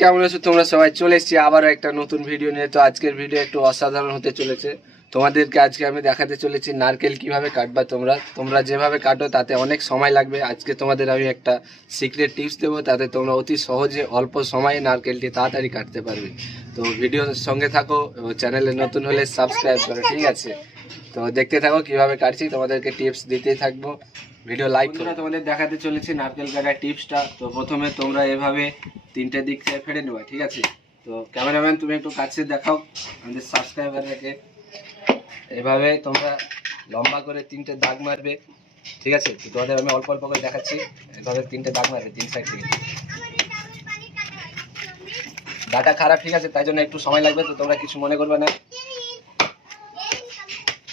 কেমন আছো তোমরা সবাই? চলে এসেছি আবারও একটা নতুন ভিডিও নিয়ে। তো আজকের ভিডিও একটু অসাধারণ হতে চলেছে। তোমাদেরকে আজকে আমি দেখাতে চলেছি নারকেল কিভাবে কাটবা। তোমরা যেভাবে কাটো তাতে অনেক সময় লাগবে। আজকে তোমাদের আমি একটা সিক্রেট টিপস দেবো, তাতে তোমরা অতি সহজে অল্প সময়ে নারকেলটি তাড়াতাড়ি কাটতে পারবে। তো ভিডিওর সঙ্গে থাকো এবং চ্যানেলে নতুন হলে সাবস্ক্রাইব করো, ঠিক আছে? তো দেখতে থাকো কিভাবে কাটছি, তোমাদেরকে টিপস দিতেই থাকবো। ভিডিও লাইক করে তোমাদের দেখাতে চলেছি নারকেল কাটার টিপসটা। তো প্রথমে তোমরা এভাবে তিনটে দিক থেকে ফেলে নেবা, ঠিক আছে? তো ক্যামেরাম্যান তুমি একটু কাছে দেখাও আমাদের সাবস্ক্রাইবারকে। এভাবে তোমরা লম্বা করে তিনটে দাগ মারবে, ঠিক আছে? তো তোমাদের আমি অল্প অল্প করে দেখাচ্ছি। এভাবে তিনটে দাগ মারবে তিন সাইড থেকে। দাগটা খারাপ, ঠিক আছে, তাই জন্য একটু সময় লাগবে, তো তোমরা কিছু মনে করবে না।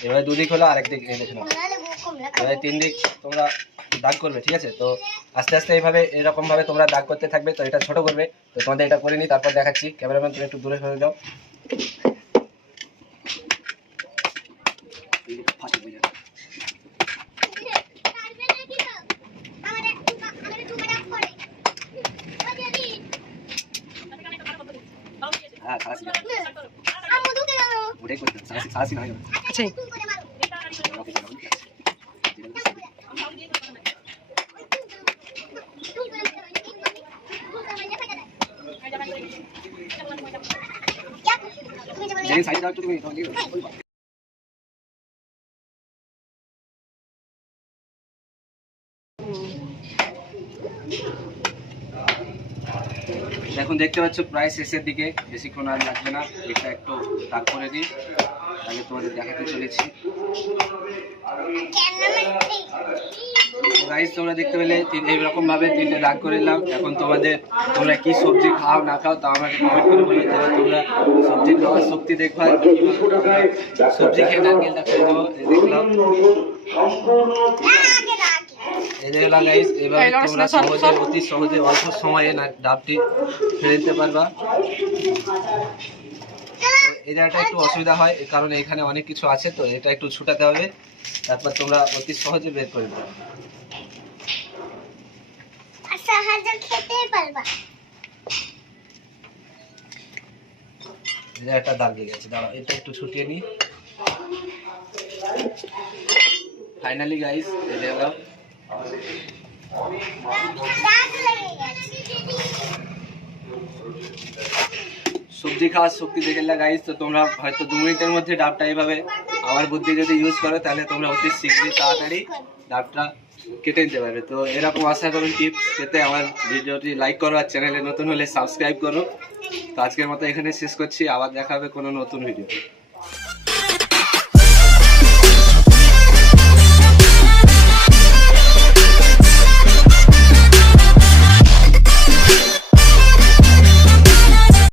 এভাবে দুদিক হলো, আরেক দিক দেখে নাও। এভাবে তিন দিক তোমরা দাগ করবে, ঠিক আছে? তো আস্তে আস্তে এইভাবে এরকম ভাবে তোমরা দাগ করতে থাকবে। তো এটা ছোট করবে, তো তোমাদের এটা করে নিই, তারপর দেখাচ্ছি। ক্যামেরাম্যান তুমি একটু দূরে সরে যাও। হ্যাঁ, ওটাই করতে সাহসী না। আচ্ছা, এখন দেখতে পাচ্ছ প্রায় শেষের দিকে, বেশিক্ষণ আর লাগবে না। এটা একটু দাগ করে দিই, তাহলে তোমাদের দেখাতে চলেছি। গাইস তোমরা দেখতে পেলে এইরকম ভাবে তিনটে দাগ করে নিলাম। এখন তোমরা কি সবজি খাও না খাও তা আমাকে কমেন্ট করে বলো। যারা তোমরা সবজি খাওয়ার শক্তি দেখবা, সবজি খেয়ে নারকেলটা খেয়ে দেবো। দেখলাম গাইস, এভাবে তোমরা সহজে অতি সহজে অল্প সময়ে ডাবটি ফেলে দিতে পারবা। এই জায়গাটা একটু অসুবিধা হয়, কারণ এখানে অনেক কিছু আছে, তো এটা একটু ছুটাতে হবে, তারপর তোমরা অতি সহজে বের করে দিতে পারবে। এই জায়গাটা দাগ লেগে গেছে, দাঁড়াও এটা একটু ছুটিয়ে নিই। ফাইনালি গাইস এই দেখলাম সবজি খাওয়ার শক্তি দেখে গাইস। তো তোমরা হয়তো 2 মিনিটের মধ্যে ডাবটা এইভাবে আমার বুদ্ধি যদি ইউজ করো, তাহলে তোমরা অতি শীঘ্রই তাড়াতাড়ি ডাবটা কেটে নিতে পারবে। তো এরকম আশা করুন টিপস পেতে আমার ভিডিওটি লাইক করো, আর চ্যানেলে নতুন হলে সাবস্ক্রাইব করো। তো আজকের মতো এখানে শেষ করছি, আবার দেখা হবে কোনো নতুন ভিডিও।